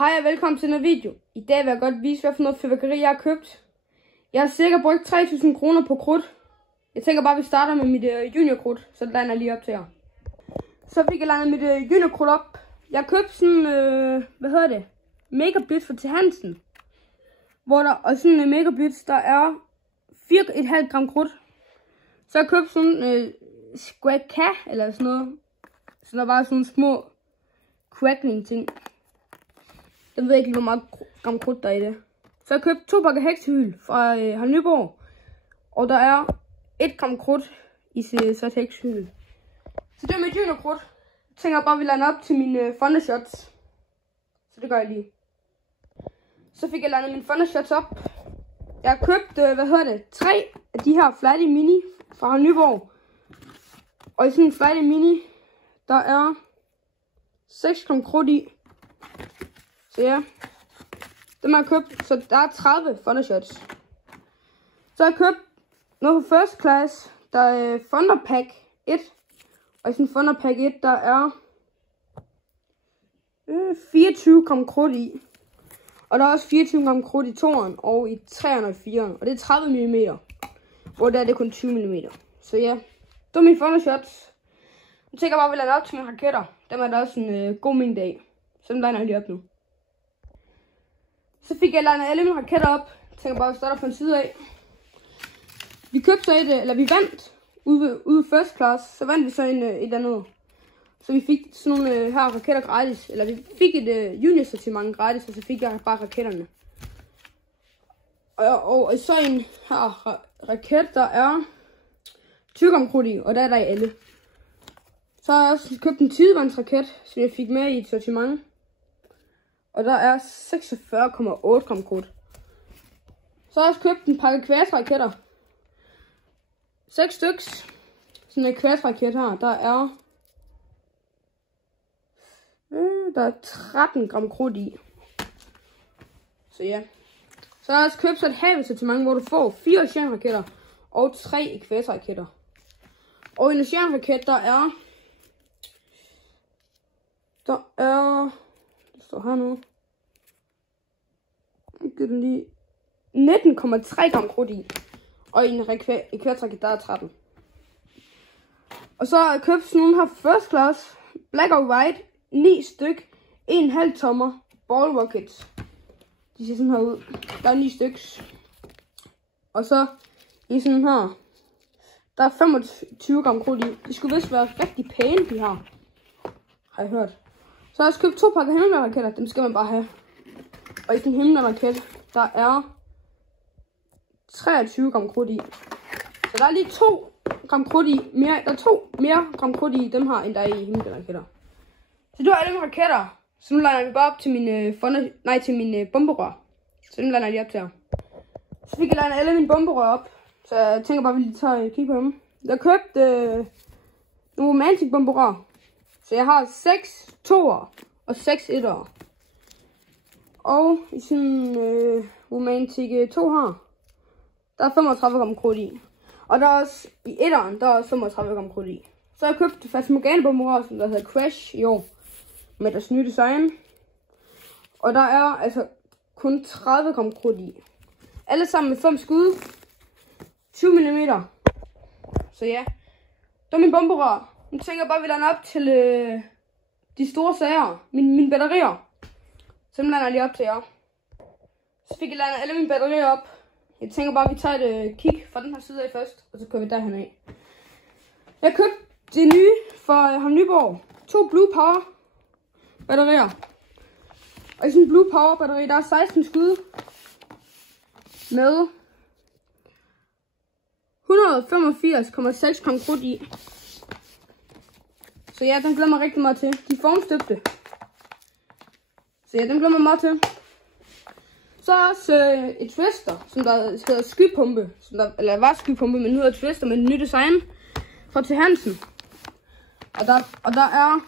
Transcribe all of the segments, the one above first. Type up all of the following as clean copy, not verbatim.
Hej og velkommen til den video. I dag vil jeg godt vise, hvad for noget fyrværkeri jeg har købt. Jeg har cirka brugt 3.000 kroner på krudt. Jeg tænker bare, at vi starter med mit juniorkrudt, så det lander lige op til jer. Så fik jeg landet mit juniorkrudt op. Jeg købte sådan, Mega Blitz fra T. Hansen. Hvor der, og sådan en Mega Blitz, der er 4,5 gram krudt. Så jeg købte sådan Squadka, eller sådan noget. Så der var sådan små crackling ting. Jeg ved ikke, hvor meget gram krudt der er i det. Så jeg købte 2 pakker heksehyl fra Harald Nyborg. Og der er 1 gram krudt i så et heksehyl. Så det er mit juniorkrudt. Jeg tænker bare, at vi lander op til mine Thundershots. Så det gør jeg lige. Så fik jeg landet mine Thundershots op. Jeg har købt, 3 af de her Flighty Mini fra Harald Nyborg. Og i sådan en Flighty Mini, der er 6 gram krudt i. Så ja, dem har jeg købt, så der er 30 Thundershots. Så har jeg købt noget på First Class, der er Thunder Pack 1. Og i sådan en Thunder Pack 1, der er 24 gram krudt i. Og der er også 24 gram krudt i 2'eren og i 3'eren og 4'eren. Og det er 30 mm. Hvor der er det kun 20 mm. Så ja, det var mine Thundershots. Nu tænker jeg bare, at vi lander op til mine raketter. Dem er der også en god mængde af. Så dem lander jeg lige op nu. Så fik jeg landet alle mine raketter op. Jeg tænker bare, at vi starter på en side af. Vi købte så vi vandt ude First Class. Så vandt vi så et andet. Så vi fik sådan nogle her raketter gratis. Eller vi fik et juniorsortiment gratis, og så fik jeg bare raketterne. Og så en her raket, der er 20 gram krudt i, og der er der i alle. Så har jeg også købt en tidevandsraket, som jeg fik med i et sortiment. Og der er 46,8 gram krudt. Så har jeg også købt en pakke kværsraketter. 6 styks. Sådan en kværsraket her. Der er 13 gram krudt i. Så ja. Så har jeg også købt så et havesortiment, hvor du får 4 oceanraketter og 3 kværsraketter. Og en oceanraket, der står her nu. Jeg giver den lige 19,3 gram krudt i. Og i en kværsraket, der er 13. Og så har jeg købt sådan nogle her First Class Black or White 9 styk 1,5 tommer ball rockets. De ser sådan her ud. Der er 9 styks. Og så i sådan her, der er 25 gram krudt i. De skulle vist være rigtig pæne, de her. Har jeg hørt. Så har jeg også købt 2 pakker himmelraketter. Dem skal man bare have. Og i sådan en himmelraket, der er 23 gram krudt i. Så der er lige 2 gram krudt i mere. Der er 2 mere gram krudt i dem her, end der er i himmelraketter. Så det var alle mine raketter. Så nu lander vi bare op til mine bomberør. Så dem lander jeg lige op til her. Så fik jeg landet alle mine bomberør op. Så jeg tænker bare, at vi lige tager et kig på dem. Jeg købte nogle romantic bomberør. Så jeg har 6 2'er og 6 1'er. Og i sådan romantic 2 her, der er 35 gram krudt i. Og der er også i 1'eren, der er også 35 gram krudt i. Så jeg købte Fatamorgana bomberør, som der hedder Crash i år. Med deres nye design. Og der er altså kun 30 gram krudt i. Alle sammen med 5 skud. 20 mm. Så ja, det var min bomberør. Nu tænker jeg bare, at vi lander op til de store sager. Mine batterier. Så dem lander jeg lige op til jer. Så fik jeg landet alle mine batterier op. Jeg tænker bare, at vi tager et kig fra den her side af først. Og så kører vi derhen af. Jeg købte det nye fra Harald Nyborg. 2 Blue Power batterier. Og i sådan en Blue Power batteri, der er 16 skud. Med 185,6 gram krudt i. Så ja, den glæder mig rigtig meget til. De er formstøbte. Så ja, den glæder mig meget til. Så er også et twister, som der hedder skypumpe. Eller var skypumpe, men nu hedder twister med en ny design. Fra T. Hansen. Og der er...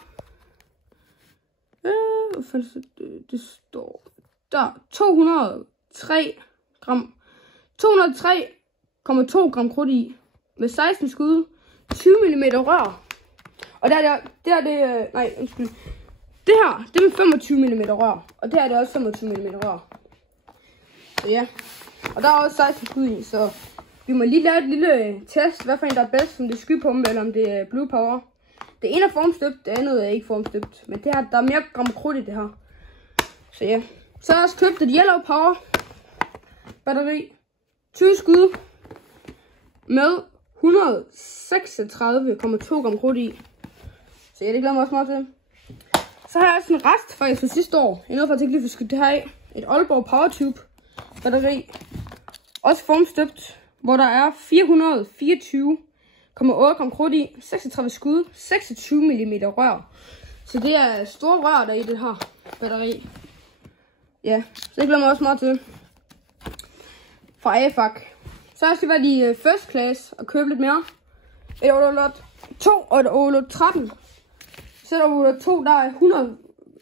det står... Der 203,2 gram krudt i. Med 16 skud. 20 mm rør. Og der er det... Det her, det er med 25 mm rør. Og det her det er også 25 mm rør. Så ja. Og der er også 16 skud i, så vi må lige lave et lille test, hvad for en der er bedst, om det er skypumpe eller om det er blue power. Det ene er formstøbt, det andet er ikke formstøbt. Men det her, der er mere gram krudt i det her. Så ja. Så har jeg også købt et yellow power batteri. 20 skud med 136,2 gram krudt i. Så ja, det glæder mig også meget til. Så har jeg også en rest faktisk fra sidste år. Jeg nåede faktisk ikke lige for skudt det her af. Et Aalborg Powertube batteri. Også formstøbt, hvor der er 424,8 gram krudt i. 36 skud, 26 mm rør. Så det er store rør der i det her batteri. Ja, så det glæder mig også meget til. Fra AFAC. Så jeg skal være i first class og købe lidt mere. Et Olot 2 og et Olot 13. Så der Olot 2, der er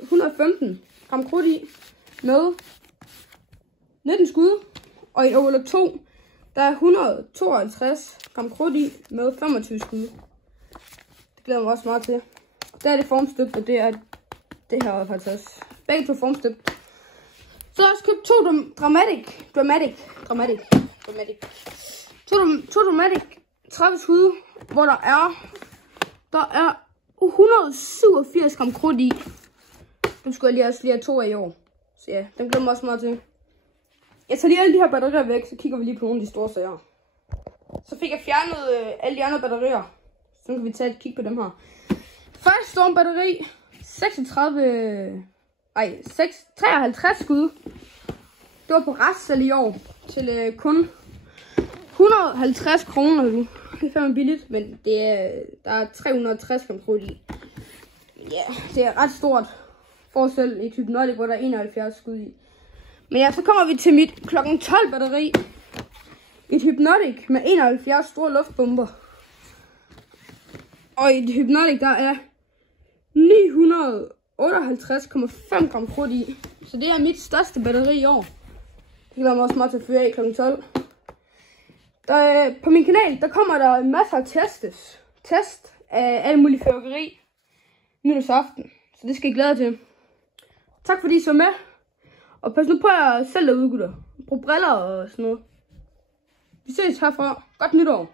115 gram krudt i med 19 skud. Og i Olot 2, der er 152 gram krudt i med 25 skud. Det glæder mig også meget til. Der er det formstøbt, og det er det her faktisk også. Begge to formstøbt. Så har jeg også købt to Dramatic 30 skud, hvor der er 187 gram krudt i. Dem skulle jeg lige også lige have 2 af i år. Så ja, dem glæder mig også meget til. Jeg tager lige alle de her batterier væk, så kigger vi lige på nogle af de store sager. Så fik jeg fjernet alle de andre batterier. Så kan vi tage et kig på dem her. Firestorm batteri. 53 skud. Det var på restsalg i år til kun 150 kroner nu. Det er fandme billigt, men der er 360 gram krudt i. Ja, det er ret stort forskel i Hypnotic, hvor der er 71 skud i. Men ja, så kommer vi til mit klokken 12 batteri. Et Hypnotic med 71 store luftbomber. Og i et Hypnotic, der er 958,5 gram krudt i. Så det er mit største batteri i år. Det glæder mig også meget til at fyre af klokken 12. På min kanal, der kommer der masser af test af alle mulige fyrværkeri nytårsaften. Så det skal I glæde jer til. Tak fordi I så med. Og pas nu på jer selv derude, gutter. Brug briller og sådan noget. Vi ses herfra. Godt nytår.